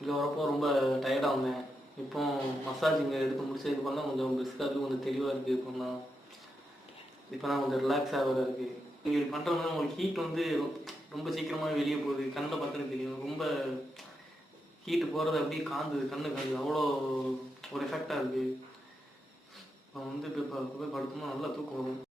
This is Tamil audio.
இங்கே வரப்போ ரொம்ப டயர்டாக வந்தேன். இப்போ மசாஜ் இங்கே எடுத்து முடிச்சதுக்கப்புறம் தான் கொஞ்சம் பிரிஸ்காக இருக்குது, கொஞ்சம் தெளிவாக இருக்குது. இப்போ தான் கொஞ்சம் ரிலாக்ஸாக வேறு இருக்குது. நீங்கள் இப்படி பண்ணுறதுனால உங்களுக்கு ஹீட் வந்து ரொம்ப சீக்கிரமாக வெளியே போகுது. கண்ணில் பார்த்தாலே தெரியும். ரொம்ப ஹீட்டு போகிறது அப்படியே காந்துது, கண்ணு காந்துது. அவ்வளோ ஒரு எஃபெக்டாக இருக்குது. இப்போ போய் படுத்தோம்னா நல்லா தூக்கம் வரும்.